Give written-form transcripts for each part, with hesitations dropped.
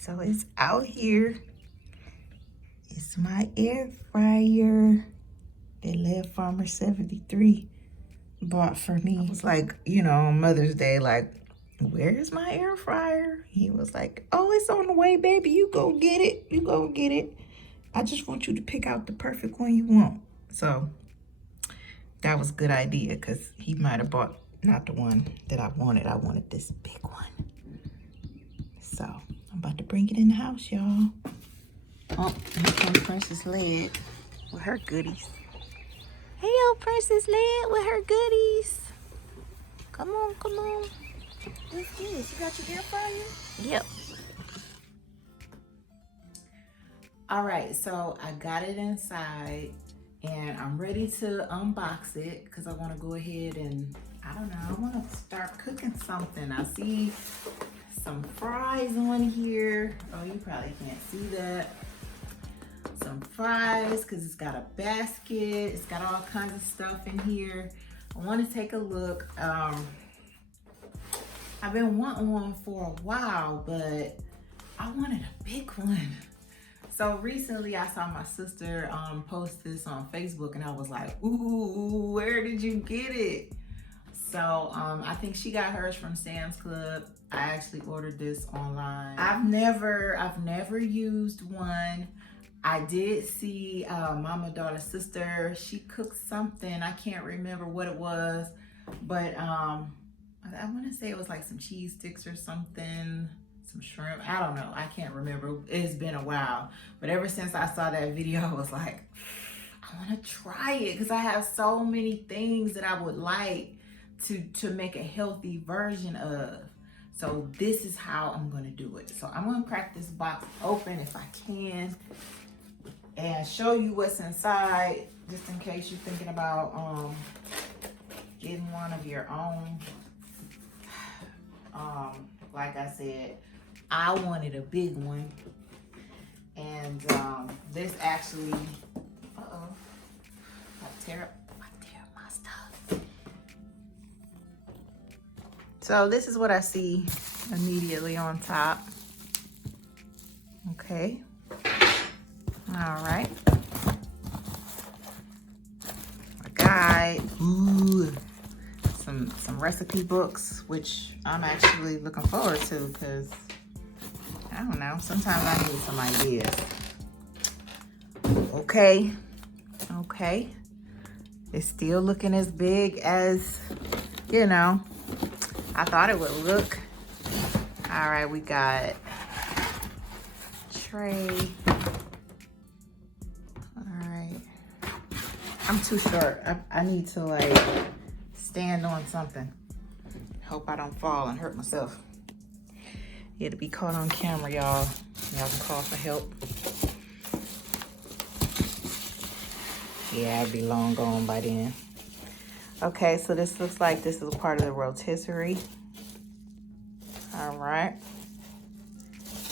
So it's out here. It's my air fryer that Lead Farmer 73 bought for me. I was like, you know, on Mother's Day, like, where's my air fryer? He was like, oh, it's on the way, baby. You go get it. You go get it. I just want you to pick out the perfect one you want. So that was a good idea because he might have bought not the one that I wanted. I wanted this big one. So I'm about to bring it in the house, y'all. Oh, here comes Princess Lead with her goodies. Hey, old Princess Lead with her goodies. Come on, come on. What's this? You got your air fryer? Yep. All right, so I got it inside and I'm ready to unbox it because I want to go ahead and, I don't know, I want to start cooking something. I see some fries on here. Oh, you probably can't see that. Some fries because it's got a basket. It's got all kinds of stuff in here. I want to take a look. I've been wanting one for a while, but I wanted a big one. So recently I saw my sister post this on Facebook and I was like, ooh, where did you get it? So I think she got hers from Sam's Club. I actually ordered this online. I've never used one. I did see Mama, Daughter, Sister. She cooked something. I can't remember what it was, but I want to say it was like some cheese sticks or something. Some shrimp. I don't know. I can't remember. It's been a while. But ever since I saw that video, I was like, I want to try it because I have so many things that I would like to make a healthy version of. So this is how I'm going to do it. So I'm going to crack this box open if I can and show you what's inside just in case you're thinking about getting one of your own. Like I said, I wanted a big one, and this actually, I tear up my stuff. So this is what I see immediately on top. Okay. All right. A guide. Ooh. Some recipe books, which I'm actually looking forward to because I don't know, sometimes I need some ideas. Okay. It's still looking as big as, you know, I thought it would look. All right, we got tray. All right. I'm too short. I need to like stand on something. Hope I don't fall and hurt myself. Yeah, to be caught on camera, y'all. Y'all can call for help. Yeah, I'd be long gone by then. Okay, so this looks like this is a part of the rotisserie. All right.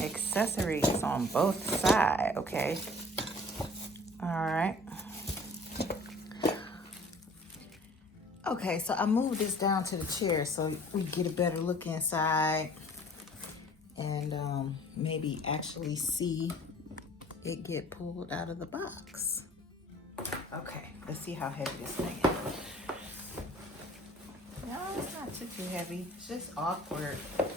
Accessories on both sides, okay. All right. Okay, so I moved this down to the chair so we get a better look inside and maybe actually see it get pulled out of the box. Okay, let's see how heavy this thing is. No, it's not too heavy. It's just awkward. Trying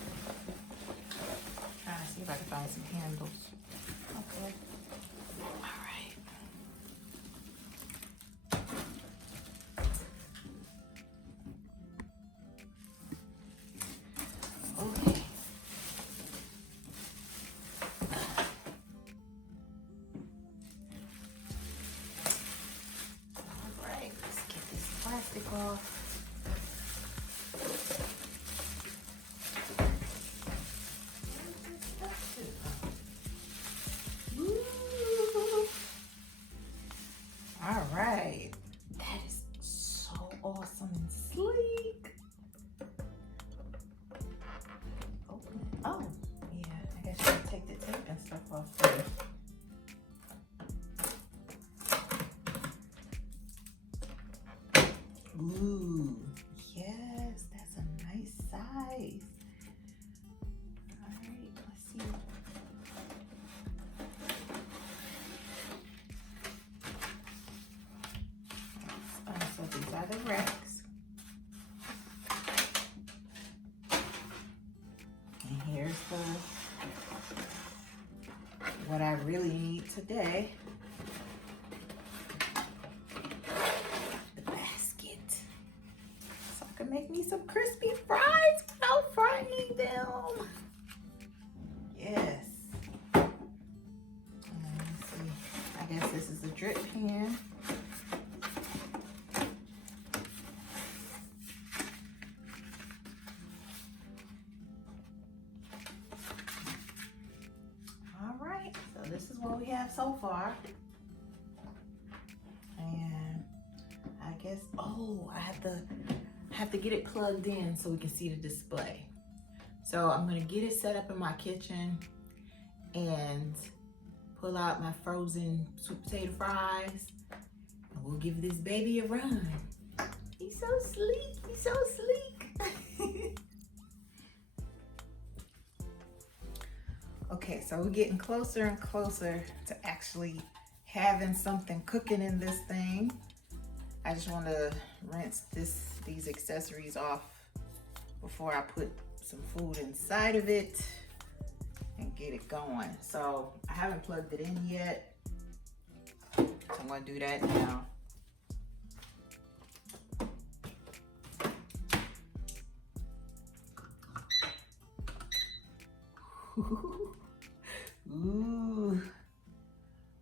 to see if I can find some handles. Okay. All right. Okay. All right, let's get this plastic off. All right, that is so awesome and sleek. Open it. Oh, yeah, I guess you can take the tape and stuff off first. Ooh, yes, that's a nice size. All right, let's see. here's what I really need today. The basket. So I can make me some crispy fries without frying them. Yes. Let's see. I guess this is a drip pan. So this is what we have so far. And I guess, oh, I have to get it plugged in so we can see the display. So I'm gonna get it set up in my kitchen and pull out my frozen sweet potato fries, and we'll give this baby a run. He's so sleek, he's so sleek. Okay, so we're getting closer and closer to actually having something cooking in this thing. I just want to rinse these accessories off before I put some food inside of it and get it going. So I haven't plugged it in yet, so I'm going to do that now. Ooh.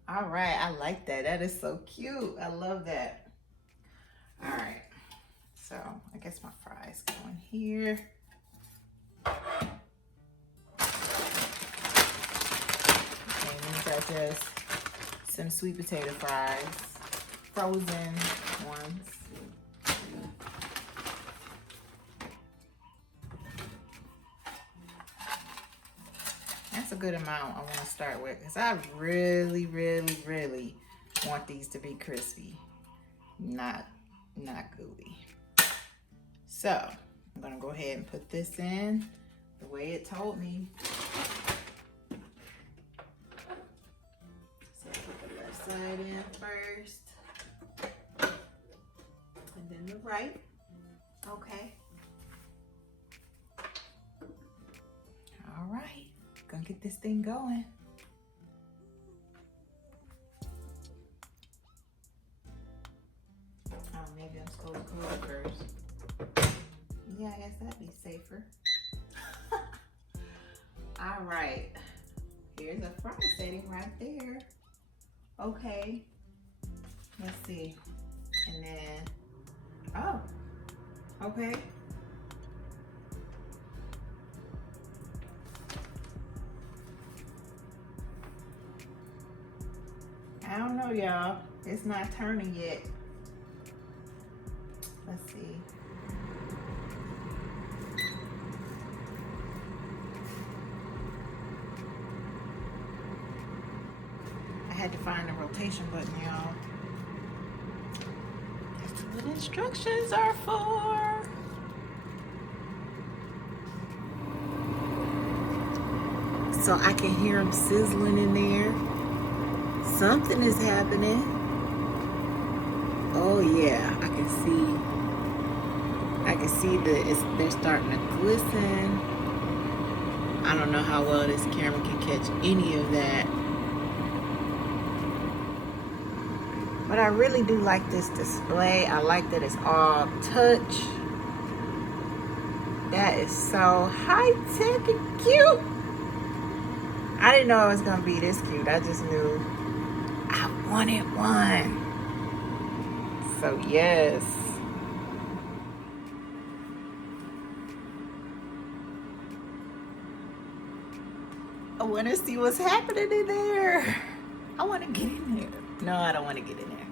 All right, I like that. That is so cute. I love that. All right, so I guess my fries go in here. Okay, these are just some sweet potato fries, frozen ones. That's a good amount I want to start with, because I really, really, really want these to be crispy, not gooey. So I'm gonna go ahead and put this in the way it told me. So put the left side in first, and then the right. Okay. All right. Gonna get this thing going. Oh, maybe I'm supposed to close it first. Yeah, I guess that'd be safer. All right, here's a fry setting right there. Okay, let's see. And then, oh, okay. I don't know, y'all. It's not turning yet. Let's see. I had to find the rotation button, y'all. That's what the instructions are for. So I can hear them sizzling in there. Something is happening. Oh yeah, I can see they're starting to glisten. I don't know how well this camera can catch any of that. But I really do like this display. I like that it's all touch. That is so high tech and cute. I didn't know it was gonna be this cute. I just knew I wanted one. So yes. I want to see what's happening in there. I want to get in there. No, I don't want to get in there.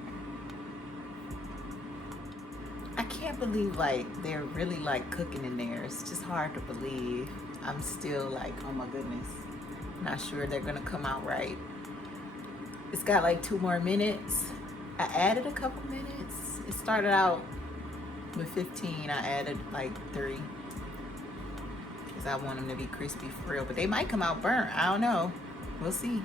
I can't believe like they're really like cooking in there. It's just hard to believe. I'm still like, oh my goodness. Not sure they're gonna come out right. It's got like 2 more minutes. I added a couple minutes. It started out with 15. I added like 3. Because I want them to be crispy for real. But they might come out burnt. I don't know. We'll see.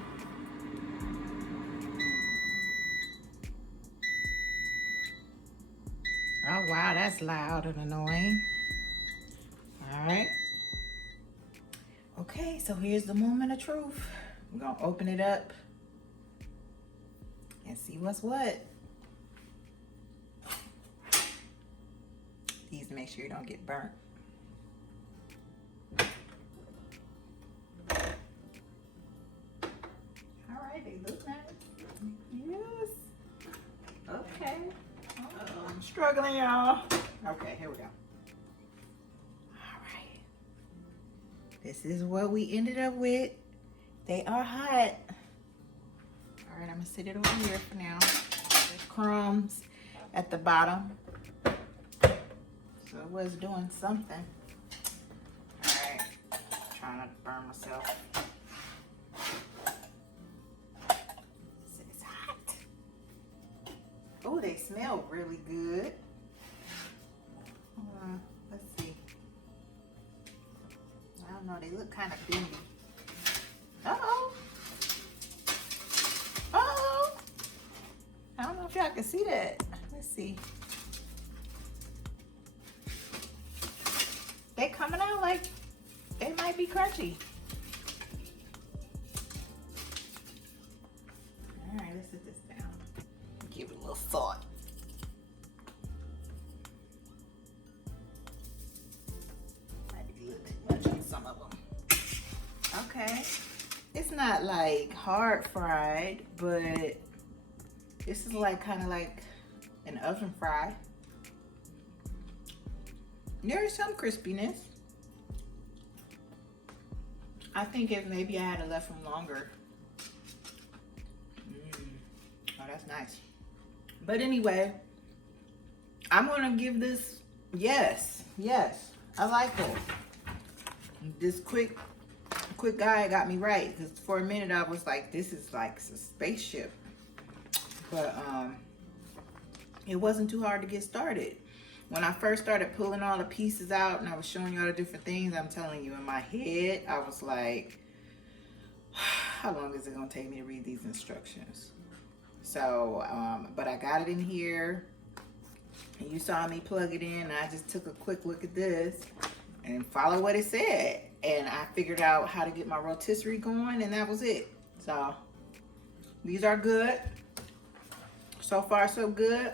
Oh wow, that's loud and annoying. All right. Okay, so here's the moment of truth. We're gonna open it up and see what's what. These, make sure you don't get burnt. All right, they look nice. Yes. Okay. Uh-oh, I'm struggling, y'all. Okay, here we go. All right. This is what we ended up with. They are hot. All right, I'm gonna sit it over here for now. There's crumbs at the bottom. So it was doing something. All right, trying not to burn myself. It's hot. Oh, they smell really good. Let's see. I don't know, they look kind of bendy. Uh-oh. Uh-oh. I don't know if y'all can see that. Let's see. They coming out like they might be crunchy. All right, let's sit this down. Give it a little salt. Might be a little too much on some of them. Okay. It's not like hard fried, but this is like kind of like an oven fry. There's some crispiness. I think if maybe I had left them longer. Oh, that's nice. But anyway, I'm gonna give this, yes, I like it. This quick guide got me right, because for a minute I was like, this is like a spaceship. But it wasn't too hard to get started. When I first started pulling all the pieces out and I was showing you all the different things, I'm telling you, in my head, I was like, how long is it gonna take me to read these instructions? So, but I got it in here, and you saw me plug it in, and I just took a quick look at this and follow what it said. And I figured out how to get my rotisserie going, and that was it. So, these are good. So far, so good.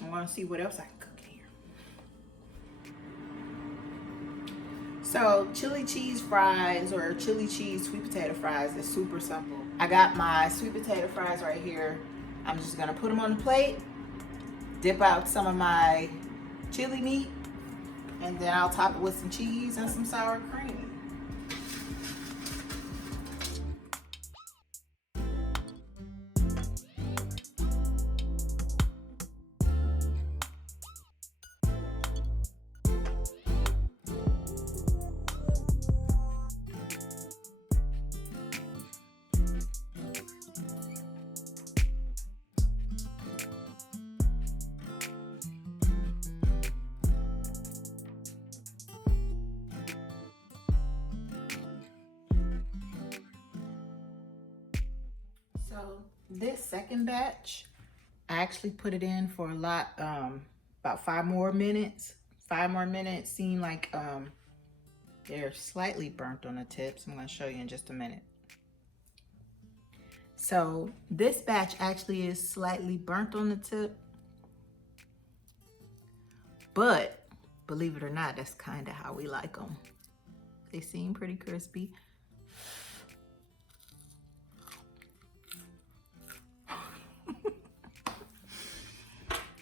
I'm gonna see what else I can cook in here. So chili cheese fries or chili cheese sweet potato fries is super simple. I got my sweet potato fries right here. I'm just gonna put them on the plate, dip out some of my chili meat, and then I'll top it with some cheese and some sour cream. So this second batch, I actually put it in for a lot, about 5 more minutes. 5 more minutes seem like they're slightly burnt on the tips. I'm gonna show you in just a minute. So this batch actually is slightly burnt on the tip, but believe it or not, that's kind of how we like them. They seem pretty crispy.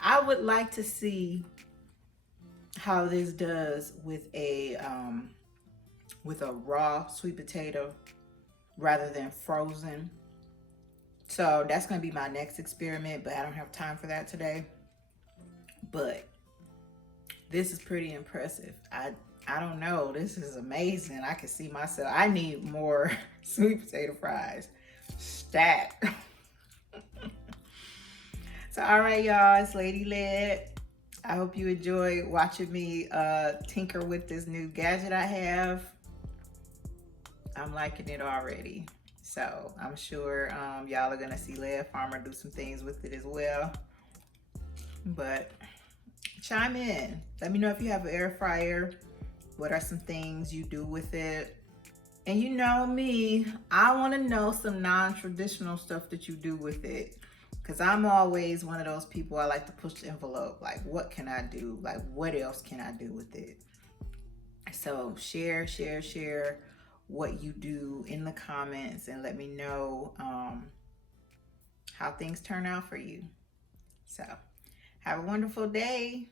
I would like to see how this does with a raw sweet potato rather than frozen. So that's gonna be my next experiment, but I don't have time for that today. But this is pretty impressive. I don't know, this is amazing. I can see myself, I need more sweet potato fries. Stat. So all right, y'all, it's Lady Led. I hope you enjoy watching me tinker with this new gadget I have. I'm liking it already. So I'm sure y'all are gonna see Led Farmer do some things with it as well. But chime in. Let me know if you have an air fryer. What are some things you do with it? And you know me, I want to know some non-traditional stuff that you do with it. Because I'm always one of those people, I like to push the envelope. Like, what can I do? Like, what else can I do with it? So share what you do in the comments and let me know how things turn out for you. So have a wonderful day.